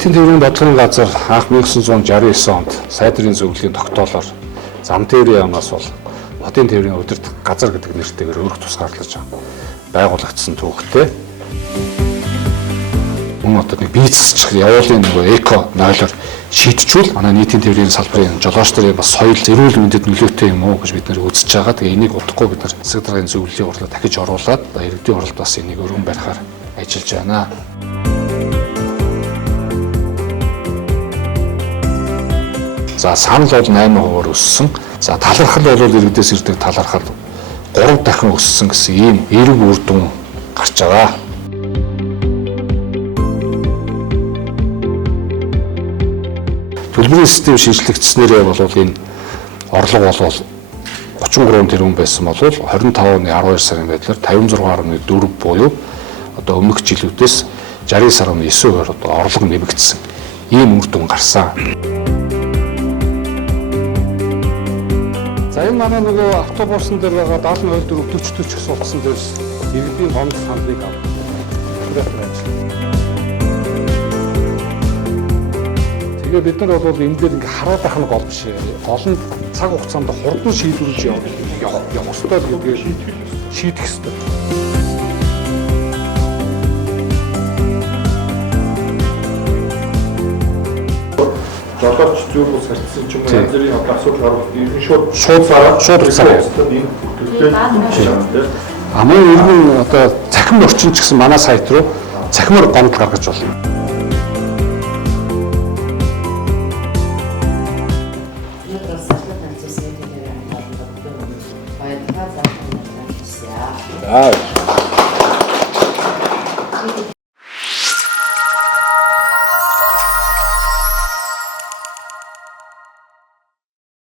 нийтийн тээврийн бодлогын газар анх 1969 онд сайдрын зөвлөлийн тогтоолоор зам тээврийн яамнаас бол хотын тээврийн удирдах газар гэдэг нэртэйгээр өргөх тусгаарлаж байгуулагдсан түүхтэй. Мөн одоо нэг бие засчих явуулын нөгөө эко нойлоор шийдчихвэл манай нийтийн тээврийн салбарын жолооч нарын бас соёл эрүүл мэндэд нөлөөтэй юм уу гэж бид нэр үзэж байгаа. Тэгээ энийг удахгүй бид нар засаг даргын зөвлөлийн хурлаа дахиж оруулаад иргэдийн хурлд бас энийг өргөн барихаар ажиллаж байна. За санал бол 8% өссөн. За талархал бол иргэдээс ирдэг талархал 3 дахин өссөн гэсэн ийм эерэг үр дүн гарч байгаа. Төлбөрийн систем шинжлэгдснээрээ бол энэ орлого бол 33 тэрбум байсан бол 25 оны 12 сарын байдлаар 56.4 буюу одоо өмнөх жилүүдээс 69.9%-аар одоо орлого нэмэгдсэн. Ийм үр дүн гарсан. За энэ манай нөгөө автобусын дээр байгаа 7004 40 асуултсан дээрс иргэдийн гомдол саналыг авах. Тэгээ бид нар бол энэ дээр ингээ хараад байх нь гол биш. Гол нь цаг хугацаанд хурдан шийдвэрлэж явах ёстой гэдгийг шийдэх ёстой. Жолооч зүйл ус харьцсан ч юм уу янз бүрийн асуудал гарвал ер нь шууд зараад энэ төлөвлөлт амын иргэн одоо цахим орчин ч гэсэн манай сайт руу цахимаар гомдол гаргаж болно. Ah,